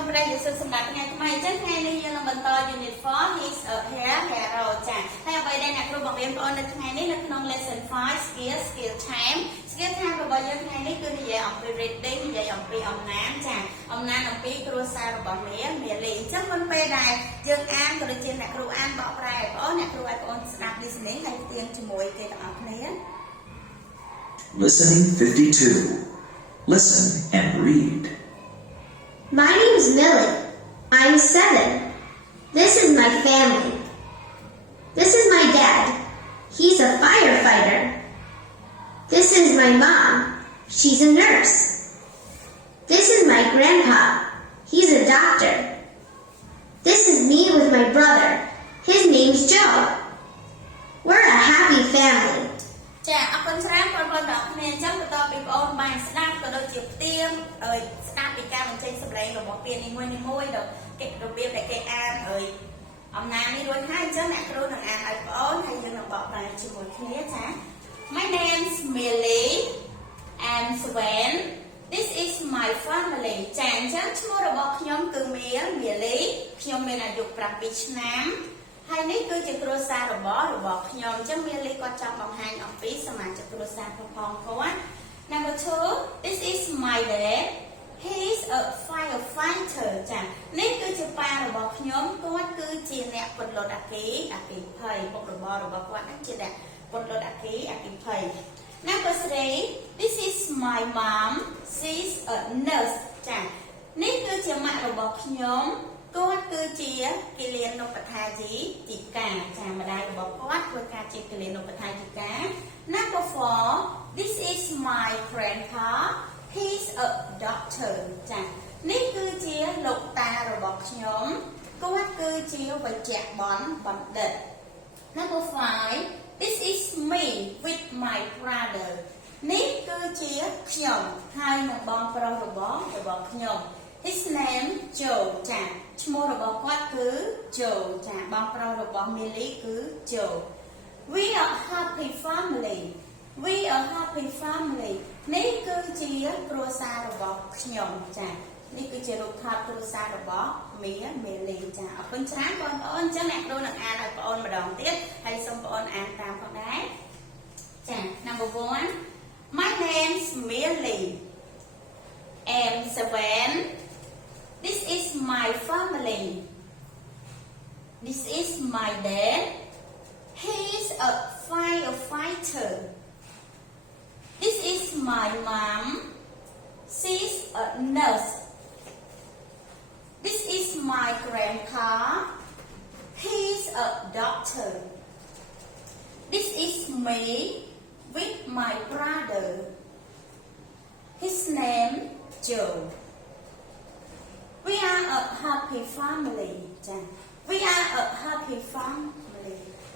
បងប្អូនយើងសម្រាប់ថ្ងៃថ្មីអញ្ចឹងថ្ងៃនេះយើងនឹងបន្ត unit 4 his a hero ចាហើយអ្វីដែលអ្នកគ្រូបង្រៀនបងប្អូននៅថ្ងៃនេះនៅក្នុង lesson 5 skill time របស់យើងថ្ងៃនេះគឺនិយាយអំពី reading និយាយអំពីអំណាចចាអំណាចអំពីគ្រួសាររបស់មាលីអញ្ចឹងមុនពេលដែលយើងអានក៏ដូចជាអ្នកគ្រូអានបកប្រែបងប្អូនអ្នកគ្រូឲ្យបងប្អូនស្ដាប់ listening ហើយផ្ទៀងជាមួយគេទាំងអស់គ្នា Listening 52. Listen and read. My name is Millie. I'm 7. This is my family. This is my dad. He's a firefighter. This is my mom. She's a nurse. This is my grandpa. He's a doctor. This is me with my brother. His name's Joe. We're a happy family. ចាអរគុណច្រើនបងប្អូនទាំងអស់គ្នាអញ្ចឹងបន្តពីបងប្អូនបានស្ដាប់ក៏ដូចជាផ្ទៀងស្ដាប់ពីការបញ្ចេញសម្លេងរបស់ពាក្យនីមួយៗដល់គេរបៀបដែលគេអានអំណាចនេះរួចហើយអញ្ចឹងអ្នកគ្រូនឹងអានឲ្យបងប្អូនហើយយើងនឹងបកប្រែជាមួយគ្នាចា My name's Millie and Sven. This is my family. ចាអញ្ចឹងឈ្មោះរបស់ខ្ញុំគឺMillie ខ្ញុំមានអាយុ7ឆ្នាំហើយនេះគឺជាគ្រួសាររបស់ខ្ញុំអញ្ចឹងMillieគាត់ចង់បង្ហាញអំពីសមាជិកគ្រួសារផងគាត់ Number 2 This is my dad. He's a firefighter ចានេះគឺជាប៉ារបស់ខ្ញុំគាត់គឺជាអ្នកពន្លត់អគ្គិភ័យមុខរបររបស់គាត់ហ្នឹងជាអ្នកពន្លត់អគ្គិភ័យ Number 3 This is my mom. She's a nurse ចានេះគឺជាម៉ាក់របស់ខ្ញុំគាត់គឺជាគិលានុបដ្ឋាយិកាចាម្ដាយរបស់គាត់ធ្វើការជាគិលានុបដ្ឋាយិកា Number 4 This is my grandpa. He's a doctor ចានេះគឺជាលោកតារបស់ខ្ញុំគាត់គឺជាវេជ្ជបណ្ឌិត Number 5 This is me with my brother នេះគឺជាខ្ញុំហើយនឹងបងប្រុសរបស់ខ្ញុំ His name Joe ចាឈ្មោះរបស់គាត់គឺ Joe ចាបងប្រុសរបស់ Millie គឺ Joe We are happy family. We are happy family នេះគឺជាគ្រួសាររបស់ខ្ញុំចានេះគឺជារូបថតគ្រួសាររបស់Millie ចាអរគុណច្រើនបងប្អូនអញ្ចឹងអ្នកគ្រូនឹងអានឲ្យបងប្អូនម្ដងទៀតហើយសូមបងប្អូនអានតាមផងដែរចា Number 1 My name's Millie. I'm 7. This is my family. This is my dad. He's a firefighter. This is my mom. She's a nurse. This is my grandpa. He's a doctor. This is me with my brother. His name Joe. We are a happy family. We are a happy family.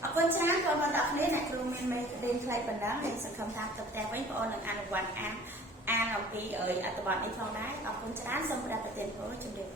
អរគុណច្រើនបងប្អូនទាំងអស់គ្នាអ្នកគ្រូមានមេរៀនខ្លីប៉ុណ្ណឹងហើយសង្ឃឹមថាទៅផ្ទះវិញបងប្អូននឹងអនុវត្តអានអំពីអត្ថបទនេះផងដែរអរគុណច្រើនសូមប្រទានពរជម្រាប